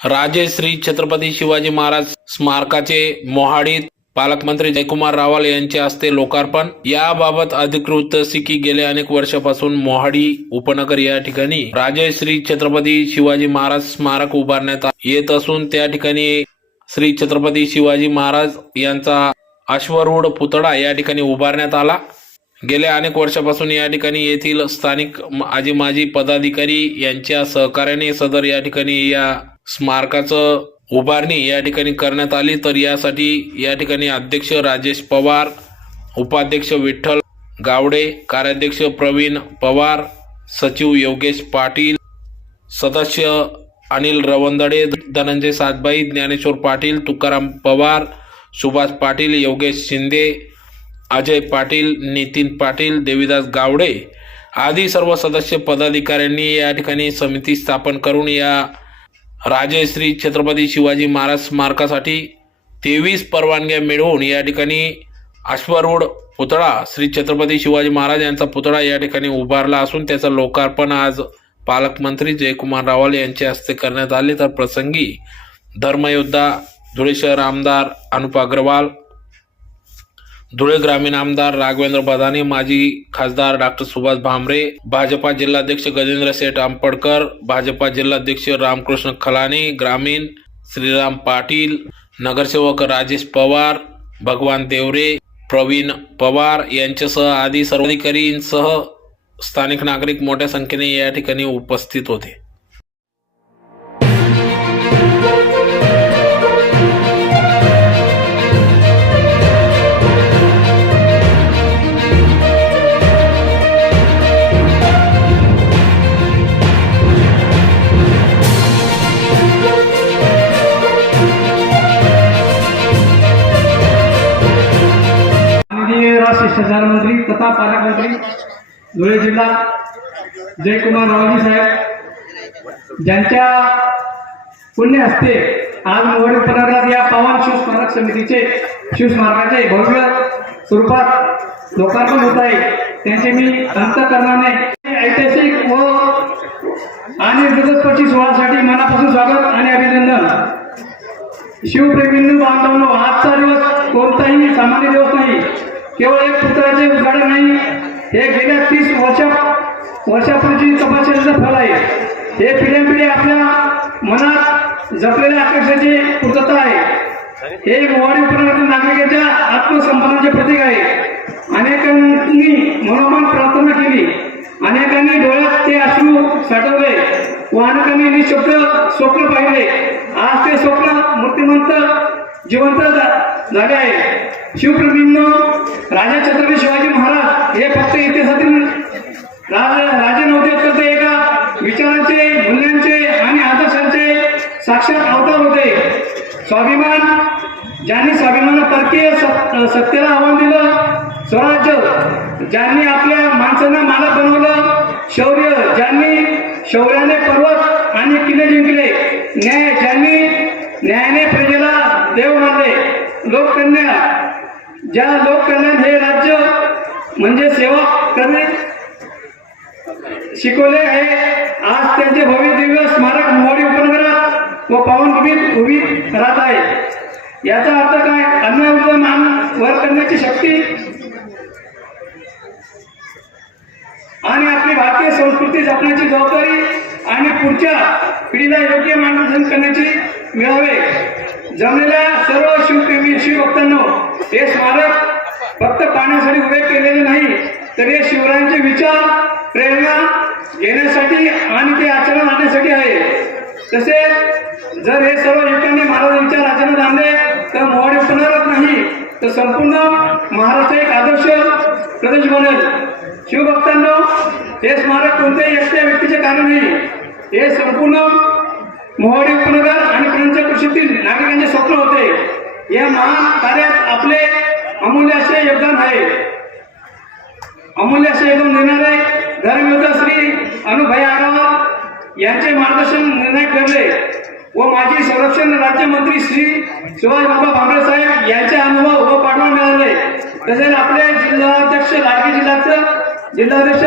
राजे श्री छत्रपती शिवाजी महाराज स्मारकाचे मोहाडीत पालकमंत्री जयकुमार रावल यांच्या हस्ते लोकार्पण. याबाबत अधिकृत असे की गेल्या अनेक वर्षापासून मोहाडी उपनगर या ठिकाणी राजे श्री छत्रपती शिवाजी महाराज स्मारक उभारण्यात येत असून त्या ठिकाणी श्री छत्रपती शिवाजी महाराज यांचा अश्वरूढ पुतळा या ठिकाणी उभारण्यात आला. गेल्या अनेक वर्षापासून या ठिकाणी येथील स्थानिक आजी माजी पदाधिकारी यांच्या सहकार्याने सदर या ठिकाणी या स्मारकाचं उभारणी या ठिकाणी करण्यात आली. तर यासाठी या ठिकाणी अध्यक्ष राजेश पवार उपाध्यक्ष विठ्ठल गावडे कार्याध्यक्ष प्रवीण पवार सचिव योगेश पाटील सदस्य अनिल रवंदडे धनंजय सातबाई ज्ञानेश्वर पाटील तुकाराम पवार सुभाष पाटील योगेश शिंदे अजय पाटील नितीन पाटील देवीदास गावडे आदी सर्व सदस्य पदाधिकाऱ्यांनी या ठिकाणी समिती स्थापन करून या राजे श्री छत्रपती शिवाजी महाराज स्मारकासाठी तेवीस परवानग्या मिळवून या ठिकाणी अश्वरूढ पुतळा श्री छत्रपती शिवाजी महाराज यांचा पुतळा या ठिकाणी उभारला असून त्याचं लोकार्पण आज पालकमंत्री जयकुमार रावल यांच्या हस्ते करण्यात आले. तर प्रसंगी धर्मयोद्धा धुळे शहर आमदार अनुप अग्रवाल धुळे ग्रामीण आमदार राघवेंद्र बदाने माजी खासदार डॉक्टर सुभाष भामरे भाजपा जिल्हाध्यक्ष गजेंद्र शेठ आंबडकर भाजपा जिल्हाध्यक्ष रामकृष्ण खलाने ग्रामीण श्रीराम पाटील नगरसेवक राजेश पवार भगवान देवरे प्रवीण पवार यांच्यासह आदी सर्व अधिकारींसह स्थानिक नागरिक मोठ्या संख्येने या ठिकाणी उपस्थित होते. माननीय मंत्री तथा पालकमंत्री धुळे जिल्हा जयकुमार रावजी साहेब ज्यांच्या पुण्य हस्ते आज मोहरी पनगरात या पवन शिवस्मारक समितीचे शिवस्मारकाचे भव्य स्वरूपात लोकार्पण होत आहे. त्यांचे मी अंतकरणाने ऐतिहासिक व आणि हृदयस्पर्शी सोहळ्यासाठी मनापासून स्वागत आणि अभिनंदन. शिवप्रेमींनी बांधवांनो आजचा दिवस कोणताही सामान्य दिवस नाही. केवळ एक नाही. हे गेल्या तीस वर्षा वर्षापूर्वी तपश्चर्याचं फल आहे हे पिढ्या पिढी आपल्या मनात जपलेल्या आकर्षाची पूर्तता आहे. हे मोवाडी उपनगरातील नागरिकांच्या आत्मसंपन्नाचे प्रतीक आहे. अनेकांनी मनोमन प्रार्थना केली. अनेकांनी डोळ्यात ते अश्रू साठवले व अनेकांनी निशब्द स्वप्न पाहिले. आज ते स्वप्न मूर्तिमंत जिवंत जागा झाले आहे. शिवप्रेमींनो राजा छत्रपती शिवाजी महाराज हे फक्त इतिहासातील राजा राजे नव्हते तर ते एका विचारांचे मूल्यांचे आणि आदर्शांचे साक्षात अवतार होते. स्वाभिमान ज्यांनी स्वाभिमान परकीय सत्तेला आव्हान दिलं स्वराज्य ज्यांनी आपल्या माणसांना मालक बनवलं शौर्य ज्यांनी शौर्याने पर्वत आणि किल्ले जिंकले न्याय ज्यांनी न्यायाने प्रजेला देव मानले लोककन्या ज्या लोककल्याण हे राज्य म्हणजे सेवा करणे शिकवले आहे आज त्यांचे भव्य दिव्य स्मारक मोडी उपनगरात व पावनभूमीत उभी राहत आहे. याचा अर्थ काय? अन्न मान वर करण्याची शक्ती आणि आपली भारतीय संस्कृती जपण्याची जबाबदारी आणि पुढच्या पिढीला योग्य मार्गदर्शन करण्याची मिळावे. जमलेल्या सर्व शिवप्रेमी शिवभक्तांनो हे स्मारक फक्त पाण्यासाठी उभे केलेले नाही तर हे शिवरायांचे विचार प्रेरणा घेण्यासाठी आणि ते आचरण आणण्यासाठी आहे. तसेच जर हे सर्व युवकांनी महाराज विचार आचरणात आणले तर मोहाडी होणारच नाही तर संपूर्ण महाराष्ट्र एक आदर्श प्रदेश बनेल. शिवभक्तांनो हे स्मारक कोणत्याही एकट्या व्यक्तीचे कारण नाही. हे संपूर्ण मोहाडी उपनगर आणि पंचकृषीतील नागरिकांचे स्वप्न होते या महान कार्यात आपले अमूल्य असे योगदान आहे. अमूल्य असे योगदान देणारे धर्मयोद्धा श्री अनुभय आराव यांचे मार्गदर्शन निर्णय ठरले व माजी संरक्षण राज्यमंत्री श्री शिवाजीबाबा भांबळे साहेब यांचे अनुभव व पाठवण मिळाले. तसेच आपले जिल्हाध्यक्ष लाडकी जिल्ह्याचं जिल्हाध्यक्ष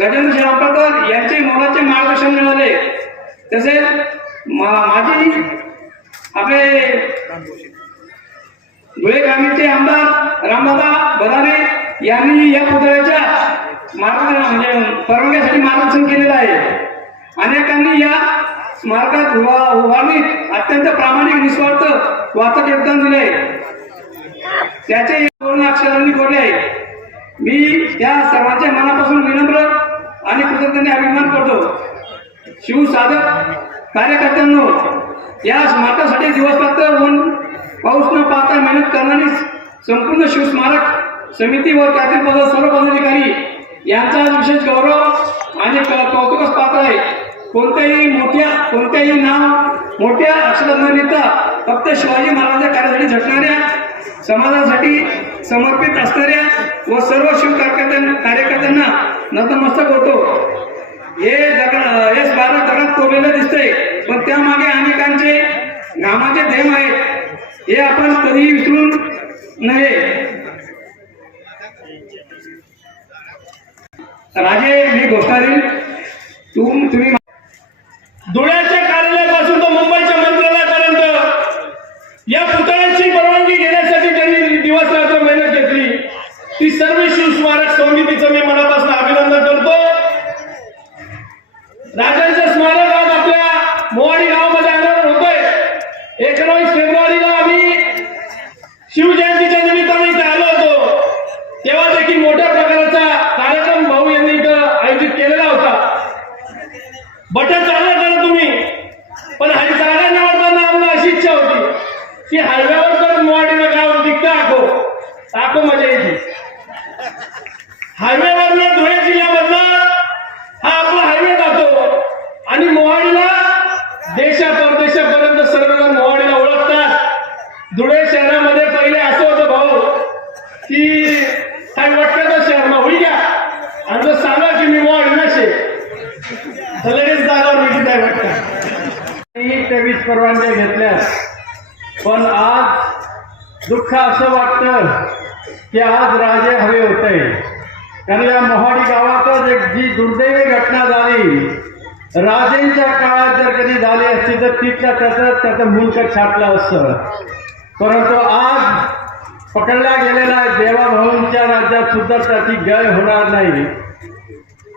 गजेंद्र शिरापकर यांचे मोलाचे मार्गदर्शन मिळाले. तसेच मा- माझी आपले धुळे ग्रामीणचे आमदार रामदादा बदाने यांनी या पुतळ्याच्या मार्ग म्हणजे परवानग्यासाठी मार्गदर्शन केलेलं आहे. अनेकांनी या स्मारकात उभारणीत अत्यंत प्रामाणिक निस्वार्थ वाचक योगदान दिले. त्याचे अक्षरांनी बोलले. आहे मी त्या सर्वांच्या मनापासून विनम्र आणि कृतज्ञतेने अभिमान करतो. शिवसाधक कार्यकर्त्यांनो या स्मारकासाठी दिवस पात्र होऊन पाऊस न पाहता मेहनत करणारी संपूर्ण शिवस्मारक समिती व त्यातील पद सर्व पदाधिकारी यांचा विशेष गौरव आणि क- कौतुकच पात्र आहे. कोणत्याही मोठ्या कोणत्याही नाव मोठ्या अक्षरांना न फक्त शिवाजी महाराजांच्या कार्यासाठी झटणाऱ्या समाजासाठी समर्पित असणाऱ्या व सर्व शिव कार्यकर्त्यांना नतमस्तक होतो. हे दगड हे स्मारक दगडात कोरलेलं दिसतंय. पण त्यामागे अनेकांचे घामाचे धेम आहेत. हे आपण कधीही विसरून नव्हे. राजे मी घोषणारी तुम तुम्ही धुळ्याच्या कार्यालयापासून तर मुंबईच्या मंत्रालयापर्यंत या पुतळ्याची परवानगी घेण्यासाठी त्यांनी दिवस रात्र मेहनत घेतली. ती सर्व शिवस्मारक समितीचं मी मनापासून अभिनंदन करतो. राजांचं स्मारक आज आपल्या मोवाडी गावामध्ये आलं होतोय एकोणावीस फेब्रुवारीला आम्ही शिवजयंतीच्या निमित्ताने इथे आलो होतो तेव्हा देखील मोठ्या प्रकारचा कार्यक्रम भाऊ यांनी इथं आयोजित केलेला होता बटन चालू करा तुम्ही पण हा जागा निवडताना आम्हाला अशी इच्छा होती की हलव्यावर जर मोवाडीला गाव दिखता आखो आखो मजा येते. हायवेवर धुळे जिल्ह्यामधला हा आपला हायवे जातो. आणि मोहाडीला देशा परदेशापर्यंत सर्वजण मोहाडीला ओळखतात. धुळे शहरामध्ये पहिले असं होतं भाऊ की काय वाटतं शहर मग होई घ्या आणि जर सांगा की मी मोहाडी नसे तर लगेच जागावर मिठी द्यावी वाटतं तेवीस परवानग्या घेतल्या पण आज दुःख असं वाटतं की आज राजे हवे होते. कारण या मोहाडी गावातच एक जी दुर्दैवी घटना झाली राजेंच्या काळात जर कधी झाली असती तर तिथल्या त्याचं त्याचं मुलक छापलं असतं. परंतु आज पकडला गेलेला देवाभाऊंच्या राज्यात सुद्धा त्याची गय होणार नाही.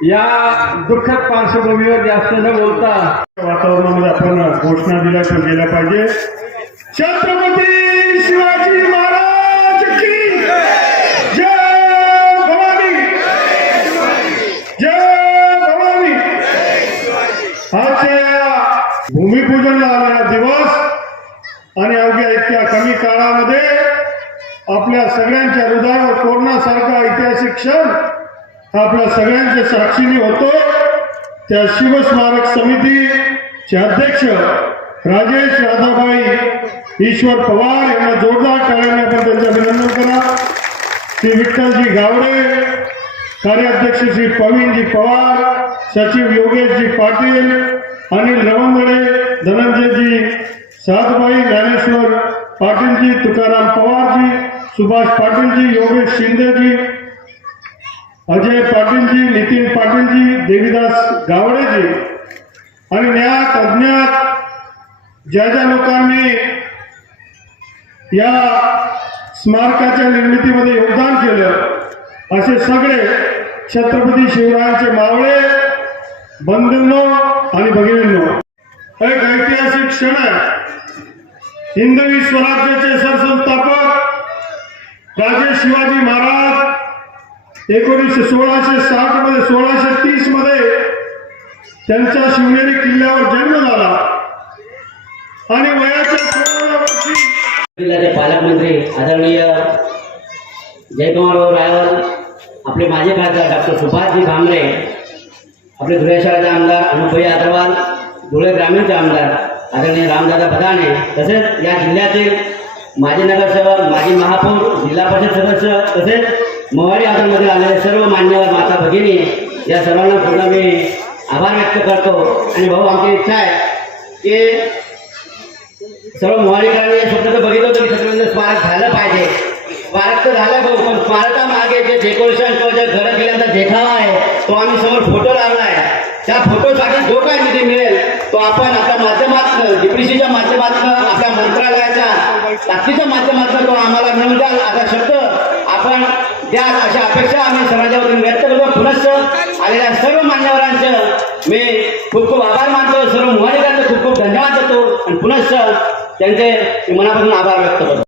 या दुःखद पार्श्वभूमीवर जास्त न बोलता वातावरणामध्ये आपण घोषणा दिल्या तर गेल्या पाहिजे. छत्रपती शिवाजी महाराज की जय भवानी। जय भवानी। आजच्या भूमिपूजनला आलेला दिवस आणि अवघ्या इतक्या कमी काळामध्ये आपल्या सगळ्यांच्या हृदयावर कोरोनासारखा ऐतिहासिक क्षण आपल्या सगळ्यांच्या साक्षीने होतो. त्या शिवस्मारक समितीचे अध्यक्ष राजेश राधाबाई ईश्वर पवार यांना जोरदार टाळ्याने आपण त्यांचं अभिनंदन करा. श्री विठ्ठलजी गावडे कार्याध्यक्ष श्री प्रवीणजी पवार सचिव योगेशजी पाटील अनिल रवंगडे धनंजयजी सातबाई ज्ञानेश्वर पाटीलजी तुकाराम पवारजी सुभाष पाटीलजी योगेश शिंदेजी अजय पाटीलजी नितीन पाटीलजी देवीदास गावडेजी. आणि ज्ञात अज्ञात ज्या ज्या लोकांनी या स्मारकाच्या निर्मितीमध्ये योगदान केलं असे सगळे छत्रपती शिवरायांचे मावळे बंधूंनो आणि भगिनींनो एक ऐतिहासिक क्षण आहे. हिंदवी स्वराज्याचे सरसंस्थापक राजे शिवाजी महाराज एकोणीसशे सोळाशे साठमध्ये सोळाशे तीसमध्ये त्यांचा शिवनेरी किल्ल्यावर जन्म झाला. आणि वयाच्या वर्षी जिल्ह्याचे पालकमंत्री आदरणीय जयकुमार रायवल आपले माजी खासदार डॉक्टर सुभाषजी भांबरे आपले धुळे शहराचे आमदार अनुपई अग्रवाल धुळे ग्रामीणचे आमदार आदरणीय रामदादा बदाणे तसेच या जिल्ह्यातील माजी नगरसेवक माजी महापौर जिल्हा परिषद सदस्य तसेच मोहारी आदरमध्ये आलेले सर्व मान्यवर माता भगिनी या सर्वांना पूर्ण मी आभार व्यक्त करतो. आणि भाऊ आमची इच्छा आहे की सर्व मोहाडीकरांनी स्वप्न तर बघितलं होतं की स्मारक झालं पाहिजे. स्मारक तर झालं भाऊ पण स्मारकामागे जे डेकोरेशन किंवा घर घरं केल्यानंतर देखावा आहे. तो आम्ही समोर फोटो लावला आहे त्या फोटोसाठी जो काय निधी मिळेल तो आपण आपल्या माध्यमात डीपीसीच्या माध्यमातून आपल्या मंत्रालयाच्या ताकदीच्या माध्यमातून तो आम्हाला मिळून द्याल. असा शब्द आपण द्याल अशा अपेक्षा आम्ही समाजाच्या वतीने व्यक्त करतो. पुनश्च आलेल्या सर्व मान्यवरांचं मी खूप खूप आभार मानतो. सर्व मोहाडिकांचं खूप खूप धन्यवाद देतो. आणि पुनश्च त्यांचे मनापासून आभार व्यक्त करतो.